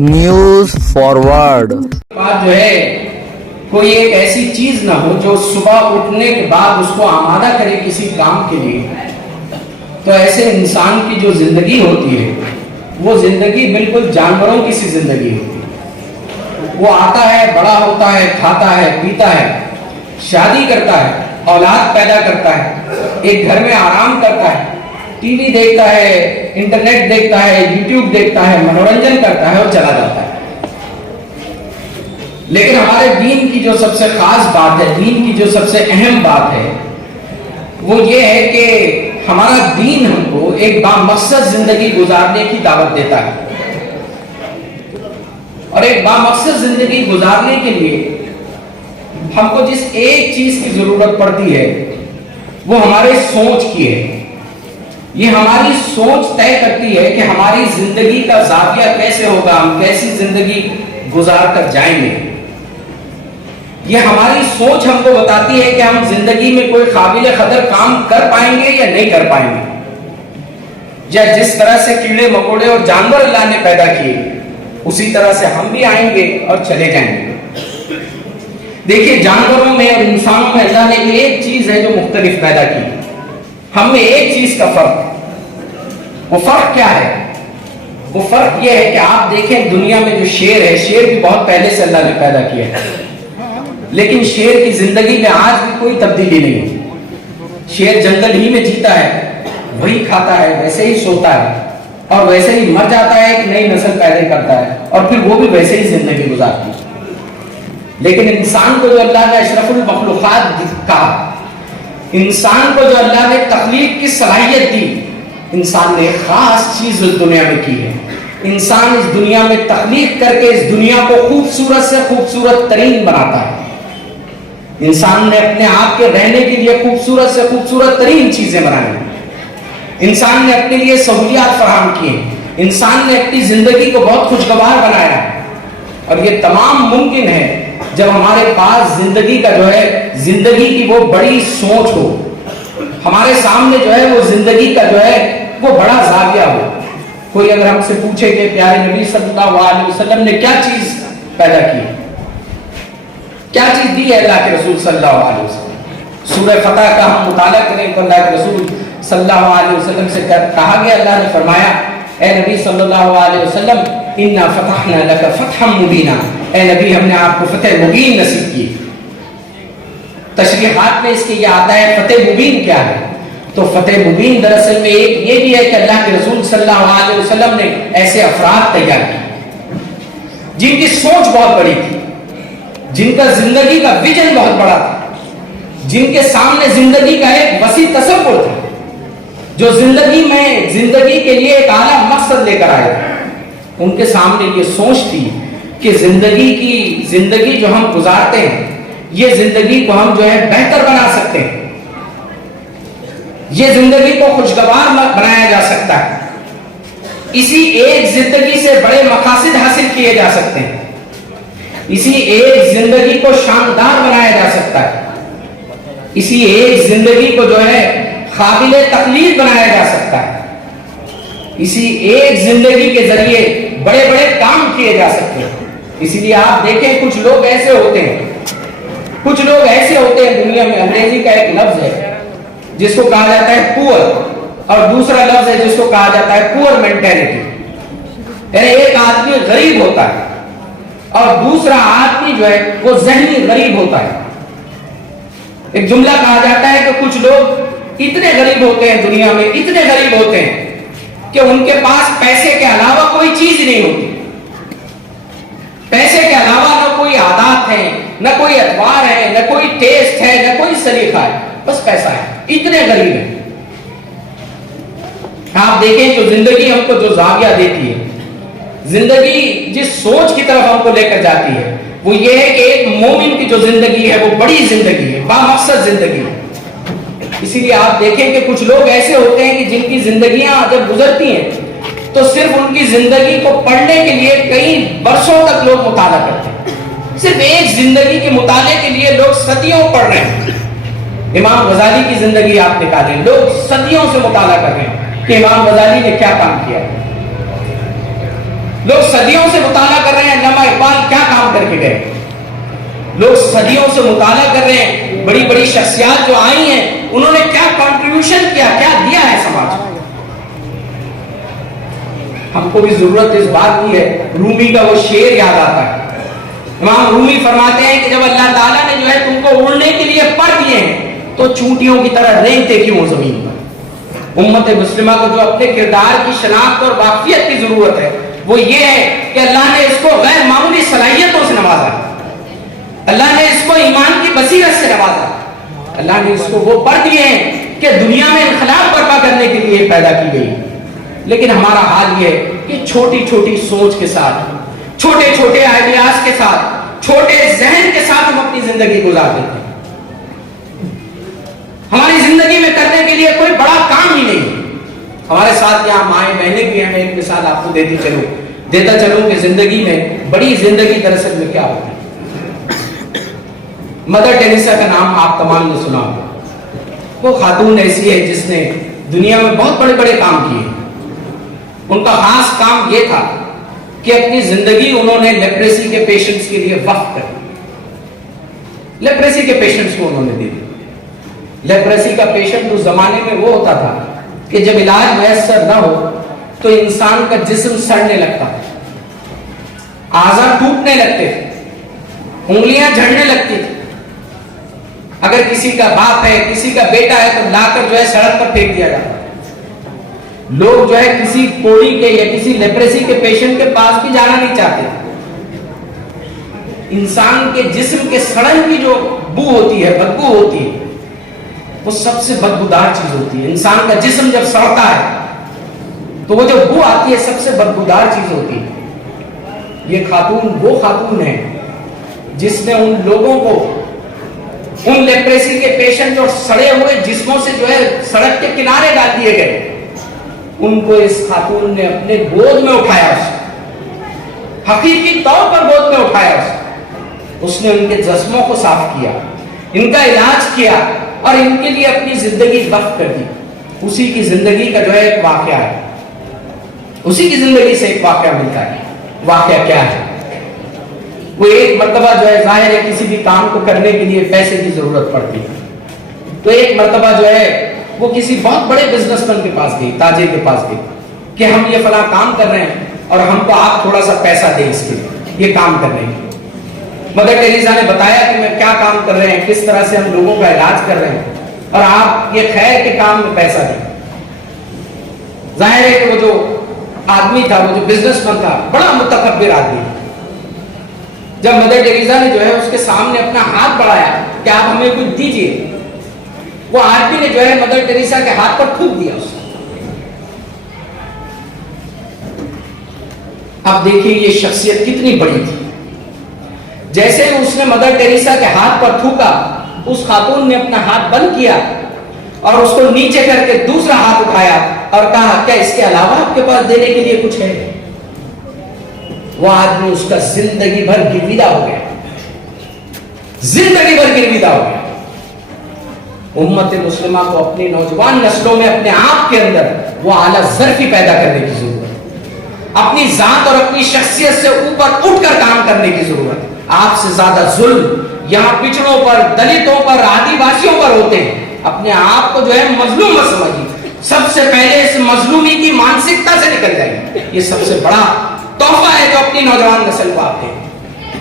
News forward بات جو ہے کوئی ایک ایسی چیز نہ ہو جو صبح اٹھنے کے بعد اس کو آمادہ کرے کسی کام کے لیے. تو ایسے انسان کی جو زندگی ہوتی ہے وہ زندگی بالکل جانوروں کی سی زندگی ہوتی ہے. وہ آتا ہے، بڑا ہوتا ہے، کھاتا ہے، پیتا ہے، شادی کرتا ہے، اولاد پیدا کرتا ہے، ایک گھر میں آرام کرتا ہے، ٹی وی دیکھتا ہے، انٹرنیٹ دیکھتا ہے، یوٹیوب دیکھتا ہے، منورنجن کرتا ہے اور چلا جاتا ہے. لیکن ہمارے دین کی جو سب سے خاص بات ہے، دین کی جو سب سے اہم بات ہے، وہ یہ ہے کہ ہمارا دین ہم کو ایک بامقصد زندگی گزارنے کی دعوت دیتا ہے. اور ایک بامقصد زندگی گزارنے کے لیے ہم کو جس ایک چیز کی ضرورت پڑتی ہے وہ ہمارے سوچ کی ہے. یہ ہماری سوچ طے کرتی ہے کہ ہماری زندگی کا زاویہ کیسے ہوگا، ہم کیسی زندگی گزار کر جائیں گے. یہ ہماری سوچ ہم کو بتاتی ہے کہ ہم زندگی میں کوئی قابل قدر کام کر پائیں گے یا نہیں کر پائیں گے. یا جس طرح سے کیڑے مکوڑے اور جانور اللہ نے پیدا کیے اسی طرح سے ہم بھی آئیں گے اور چلے جائیں گے. دیکھیے، جانوروں میں اور انسانوں میں اللہ نے ایک چیز ہے جو مختلف پیدا کی. ہم میں ایک چیز کا فرق ہے. وہ فرق کیا ہے؟ وہ فرق یہ ہے کہ آپ دیکھیں دنیا میں جو شیر ہے، شیر بھی بہت پہلے سے اللہ نے پیدا کیا ہے، لیکن شیر کی زندگی میں آج بھی کوئی تبدیلی نہیں ہے. شیر جنگل ہی میں جیتا ہے، وہی کھاتا ہے، ویسے ہی سوتا ہے اور ویسے ہی مر جاتا ہے، ایک نئی نسل پیدا کرتا ہے اور پھر وہ بھی ویسے ہی زندگی گزارتی ہے. لیکن انسان کو جو اللہ نے اشرف المخلوقات کہا، انسان کو جو اللہ نے تخلیق کی صلاحیت دی، انسان نے ایک خاص چیز اس دنیا میں کی ہے. انسان اس دنیا میں تخلیق کر کے اس دنیا کو خوبصورت سے خوبصورت ترین بناتا ہے. انسان نے اپنے آپ کے رہنے کے لیے خوبصورت سے خوبصورت ترین چیزیں بنائی ہیں. انسان نے اپنے لیے سہولیات فراہم کی ہیں. انسان نے اپنی زندگی کو بہت خوشگوار بنایا ہے. اور یہ تمام ممکن ہے جب ہمارے پاس زندگی کا جو ہے، زندگی کی وہ بڑی سوچ ہو، ہمارے سامنے جو ہے وہ زندگی کا جو ہے وہ بڑا زاویہ ہو. کوئی اگر ہم سے پوچھے کہ پیارے نبی صلی اللہ علیہ وسلم نے کیا چیز پیدا کی، کیا چیز دی ہے اللہ کے رسول صلی اللہ علیہ وسلم، سورہ فتح کا ہم مطالعہ کریں تو اللہ کے رسول صلی اللہ علیہ وسلم سے کہا گیا، اللہ نے فرمایا اے نبی صلی اللہ علیہ وسلم انا فتحنا لک فتحا مبینا، اے نبی ہم نے آپ کو فتح مبین نصیب کی. تشریحات میں اس کے یہ آتا ہے فتح مبین کیا ہے. تو فتح مبین دراصل میں ایک یہ بھی ہے کہ اللہ کے رسول صلی اللہ علیہ وسلم نے ایسے افراد تیار کیے جن کی سوچ بہت بڑی تھی، جن کا زندگی کا ویژن بہت بڑا تھا، جن کے سامنے زندگی کا ایک وسیع تصور تھا، جو زندگی میں زندگی کے لیے ایک اعلیٰ مقصد لے کر آئے. ان کے سامنے یہ سوچ تھی کہ زندگی جو ہم گزارتے ہیں، یہ زندگی کو ہم جو ہے بہتر بنا سکتے ہیں، یہ زندگی کو خوشگوار بنایا جا سکتا ہے، اسی ایک زندگی سے بڑے مقاصد حاصل کیے جا سکتے ہیں، اسی ایک زندگی کو شاندار بنایا جا سکتا ہے، اسی ایک زندگی کو جو ہے قابل تقلید بنایا جا سکتا ہے، اسی ایک زندگی کے ذریعے بڑے بڑے کام کیے جا سکتے ہیں. اسی لیے آپ دیکھیں کچھ لوگ ایسے ہوتے ہیں دنیا میں، انگریزی کا ایک لفظ ہے جس کو کہا جاتا ہے پور، اور دوسرا لفظ ہے جس کو کہا جاتا ہے پور مینٹیلٹی. یعنی ایک آدمی غریب ہوتا ہے اور دوسرا آدمی جو ہے وہ ذہنی غریب ہوتا ہے. ایک جملہ کہا جاتا ہے کہ کچھ لوگ اتنے غریب ہوتے ہیں دنیا میں، اتنے غریب ہوتے ہیں کہ ان کے پاس پیسے کے علاوہ کوئی چیز نہیں ہوتی. پیسے کے علاوہ نہ کوئی عادات ہے، نہ کوئی اعتبار ہے، نہ کوئی ٹیسٹ ہے، نہ کوئی سلیقہ ہے، بس پیسہ ہے. اتنے غریب ہیں. آپ دیکھیں جو زندگی ہم کو جو زاویہ دیتی ہے، زندگی جس سوچ کی طرف ہم کو لے کر جاتی ہے، وہ یہ ہے کہ ایک مومن کی جو زندگی ہے وہ بڑی زندگی ہے، بامقصد زندگی ہے. اسی لیے آپ دیکھیں کہ کچھ لوگ ایسے ہوتے ہیں کہ جن کی زندگیاں جب گزرتی ہیں تو صرف ان کی زندگی کو پڑھنے کے لیے کئی برسوں تک لوگ مطالعہ کرتے ہیں. صرف ایک زندگی کے مطالعے کے لیے لوگ صدیوں پڑھ رہے ہیں. امام غزالی کی زندگی آپ نکالیں، لوگ صدیوں سے مطالعہ کر رہے ہیں کہ امام غزالی نے کیا کام کیا، لوگ صدیوں سے مطالعہ کر رہے ہیں علامہ اقبال کیا کام کر کے گئے، لوگ صدیوں سے مطالعہ کر رہے ہیں بڑی بڑی شخصیات جو آئی ہیں انہوں نے کیا کنٹریبیوشن کیا، کیا دیا ہے سماج کو۔ ہم کو بھی ضرورت اس بات کی ہے، رومی کا وہ شعر یاد آتا ہے، امام رومی فرماتے ہیں کہ جب اللہ تعالیٰ نے جو ہے تم کو اڑنے کے لیے پر دیے ہیں تو چونٹیوں کی طرح رینگتے کیوں زمین پر۔ امت مسلمہ کو جو اپنے کردار کی شناخت اور واقفیت کی ضرورت ہے وہ یہ ہے کہ اللہ نے اس کو غیر معمولی صلاحیتوں سے نوازا، اللہ نے اس کو ایمان کی بصیرت سے نوازا، اللہ نے اس کو وہ پر دیے ہیں کہ دنیا میں انقلاب برپا کرنے کے لیے پیدا کی گئی، لیکن ہمارا حال یہ ہے کہ چھوٹی چھوٹی سوچ کے ساتھ، چھوٹے چھوٹے آئیڈیاز کے ساتھ، چھوٹے ذہن کے ساتھ ہم اپنی زندگی گزار دیتے ہیں۔ ہماری زندگی میں کرنے کے لیے کوئی بڑا کام ہی نہیں۔ ہمارے ساتھ یہاں مائیں بہنیں بھی ہیں، میں ایک مثال آپ کو دیتا چلوں کہ زندگی میں بڑی زندگی دراصل میں کیا ہوتی ہے۔ مدر ٹیریسا کا نام آپ تمام نے سنا ہوگا، وہ خاتون ایسی ہے جس نے دنیا میں بہت بڑے بڑے کام کیے۔ ان کا خاص کام یہ تھا کہ اپنی زندگی انہوں نے لیپریسی کے پیشنٹس کے لیے وقف کر دی، لیپریسی کے پیشنٹس کو انہوں نے دے دی۔ لیپریسی کا پیشنٹ اس زمانے میں وہ ہوتا تھا کہ جب علاج میسر نہ ہو تو انسان کا جسم سڑنے لگتا، اعضاء ٹوٹنے لگتے تھے، انگلیاں جھڑنے لگتی تھی۔ اگر کسی کا باپ ہے، کسی کا بیٹا ہے تو لا کر جو ہے سڑک پر پھینک دیا جاتا۔ لوگ جو ہے کسی کوڑی کے یا کسی لیپریسی کے پیشنٹ کے پاس بھی جانا نہیں چاہتے۔ انسان کے جسم کے سڑن کی جو بو ہوتی ہے، بدبو ہوتی ہے، وہ سب سے بدبودار چیز ہوتی ہے۔ انسان کا جسم جب سڑتا ہے تو وہ جو بو آتی ہے سب سے بدبودار چیز ہوتی ہے۔ یہ خاتون وہ خاتون ہے جس نے ان لوگوں کو، ان لیپریسی کے پیشنٹ اور سڑے ہوئے جسموں سے جو ہے سڑک کے کنارے ڈال دیے گئے، ان کو اس خاتون نے اپنے گود میں اٹھایا، اسے حقیقی طور پر گود میں اٹھایا، اس نے ان کے جسموں کو صاف کیا، ان کا علاج کیا اور ان کے لیے اپنی زندگی وقف کر دی۔ اسی کی زندگی کا جو ہے ایک واقعہ ہے، اسی کی زندگی سے ایک واقعہ ملتا ہے۔ واقعہ کیا ہے؟ وہ ایک مرتبہ جو ہے ظاہر ہے کسی بھی کام کو کرنے کے لیے پیسے کی ضرورت پڑتی ہے، تو ایک مرتبہ جو ہے وہ کسی بہت بڑے بزنس مین کے پاس گئی، تاجر کے پاس گئی کہ ہم یہ فلاں کام کر رہے ہیں اور ہم کو آپ تھوڑا سا پیسہ دیں اس کے لیے، یہ کام کرنے کے۔ مدر ٹیریسا نے بتایا کہ میں کیا کام کر رہے ہیں، کس طرح سے ہم لوگوں کا علاج کر رہے ہیں اور آپ یہ خیر کے کام میں پیسہ دیں۔ ظاہر ہے کہ وہ جو آدمی تھا، وہ جو بزنس مین تھا، بڑا متکبر آدمی۔ جب مدر ٹیریسا نے جو ہے اس کے سامنے اپنا ہاتھ بڑھایا کہ آپ ہمیں کچھ دیجیے، وہ آدمی نے جو ہے مدر ٹیریسا کے ہاتھ پر تھوک دیا اسے۔ اب دیکھیے یہ شخصیت کتنی بڑی تھی۔ جیسے اس نے مدر ٹیریسا کے ہاتھ پر تھوکا، اس خاتون نے اپنا ہاتھ بند کیا اور اس کو نیچے کر کے دوسرا ہاتھ اٹھایا اور کہا کیا اس کے علاوہ آپ کے پاس دینے کے لیے کچھ ہے؟ وہ آدمی اس کا زندگی بھر گرویدہ ہو گیا، زندگی بھر گرویدہ ہو گیا۔ امت مسلمہ کو اپنی نوجوان نسلوں میں اپنے آپ کے اندر وہ اعلیٰ ظرفی پیدا کرنے کی ضرورت ہے، اپنی ذات اور اپنی شخصیت سے اوپر اٹھ کر کام کرنے کی ضرورت ہے۔ آپ سے زیادہ ظلم یہاں پچھڑوں پر، دلتوں پر، آدی واسیوں پر ہوتے ہیں۔ اپنے آپ کو جو ہے مظلوم مت سمجھیے، سب سے پہلے اس مظلومی کی مانسکتا سے نکل جائیے۔ یہ سب سے بڑا تحفہ ہے جو اپنی نوجوان نسل کو آپ دیں۔